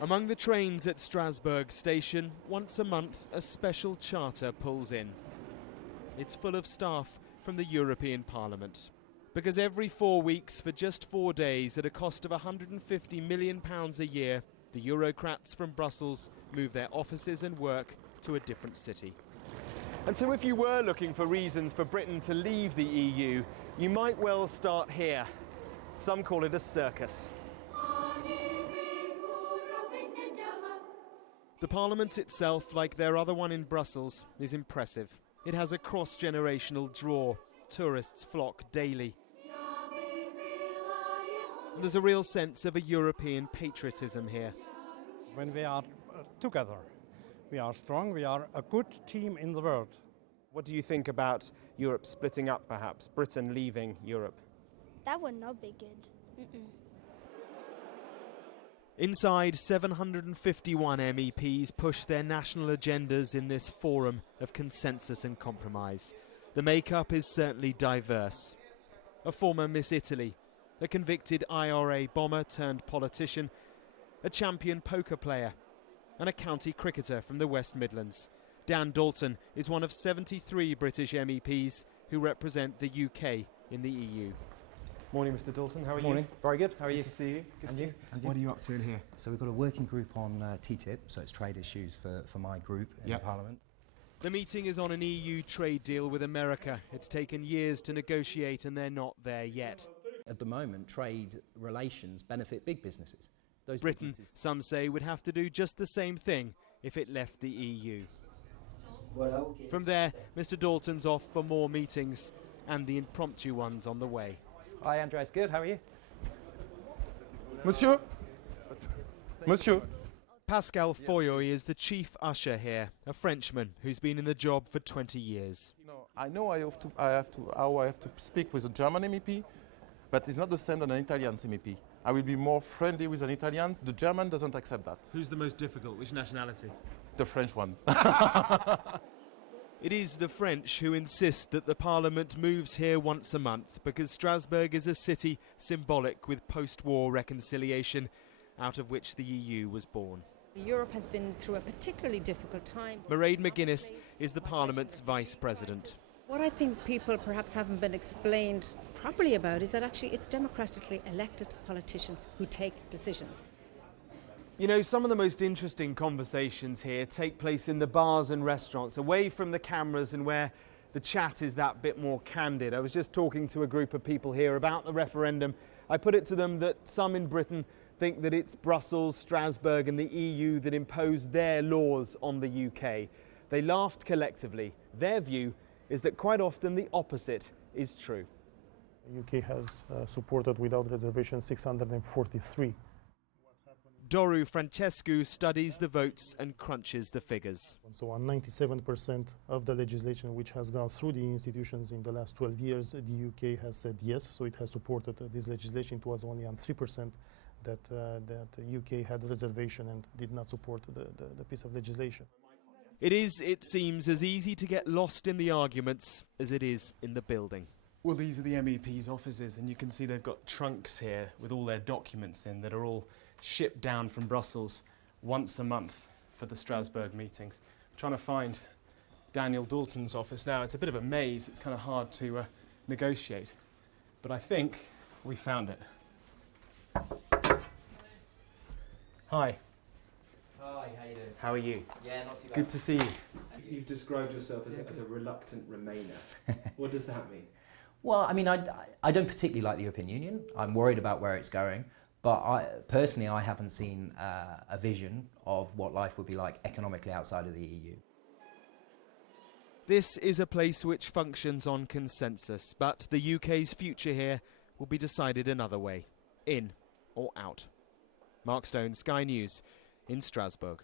Among the trains at Strasbourg station, once a month a special charter pulls in. It's full of staff from the European Parliament. Because every 4 weeks for just 4 days at a cost of £150 million a year, the Eurocrats from Brussels move their offices and work to a different city. And so if you were looking for reasons for Britain to leave the EU, you might well start here. Some call it a circus. The Parliament itself, like their other one in Brussels, is impressive. It has a cross-generational draw. Tourists flock daily. And there's a real sense of a European patriotism here. When we are together, we are strong, we are a good team in the world. What do you think about Europe splitting up, perhaps? Britain leaving Europe? That would not be good. Inside, 751 MEPs push their national agendas in this forum of consensus and compromise. The makeup is certainly diverse. A former Miss Italy, a convicted IRA bomber turned politician, a champion poker player, and a county cricketer from the West Midlands. Dan Dalton is one of 73 British MEPs who represent the UK in the EU. Morning, Mr. Dalton. How are you? Morning. Very good. How are you? Good to see you. Good to see you. And What are you up to in here? So we've got a working group on TTIP, so it's trade issues for my group in the Parliament. The meeting is on an EU trade deal with America. It's taken years to negotiate and they're not there yet. At the moment, trade relations benefit big businesses. Those Britain, businesses, some say, would have to do just the same thing if it left the EU. From there, Mr. Dalton's off for more meetings and the impromptu ones on the way. Hi, Andreas. Good. How are you? Monsieur? Monsieur? Pascal Foyoy is the chief usher here, a Frenchman who's been in the job for 20 years. I know I have to speak with a German MEP, but it's not the same than an Italian MEP. I will be more friendly with an Italian. The German doesn't accept that. Who's the most difficult? Which nationality? The French one. It is the French who insist that the Parliament moves here once a month because Strasbourg is a city symbolic with post-war reconciliation, out of which the EU was born. Europe has been through a particularly difficult time. Mairead McGuinness is the Parliament's Vice President. What I think people perhaps haven't been explained properly about is that actually it's democratically elected politicians who take decisions. You know, some of the most interesting conversations here take place in the bars and restaurants, away from the cameras and where the chat is that bit more candid. I was just talking to a group of people here about the referendum. I put it to them that some in Britain think that it's Brussels, Strasbourg and the EU that impose their laws on the UK. They laughed collectively. Their view is that quite often the opposite is true. The UK has supported without reservation 643. Doru Francescu studies the votes and crunches the figures. So on 97% of the legislation which has gone through the institutions in the last 12 years, the UK has said yes, so it has supported this legislation. It was only on 3% that the UK had reservation and did not support the piece of legislation. It is, it seems, as easy to get lost in the arguments as it is in the building. Well, these are the MEPs' offices, and you can see they've got trunks here with all their documents in that are all shipped down from Brussels once a month for the Strasbourg meetings. I'm trying to find Daniel Dalton's office now. It's a bit of a maze. It's kind of hard to negotiate. But I think we found it. Hi. Hi, how you doing? How are you? Yeah, not too bad. Good to see you. You've described yourself as a reluctant Remainer. What does that mean? Well, I mean, I don't particularly like the European Union. I'm worried about where it's going. But I haven't seen a vision of what life would be like economically outside of the EU. This is a place which functions on consensus, but the UK's future here will be decided another way, in or out. Mark Stone, Sky News, in Strasbourg.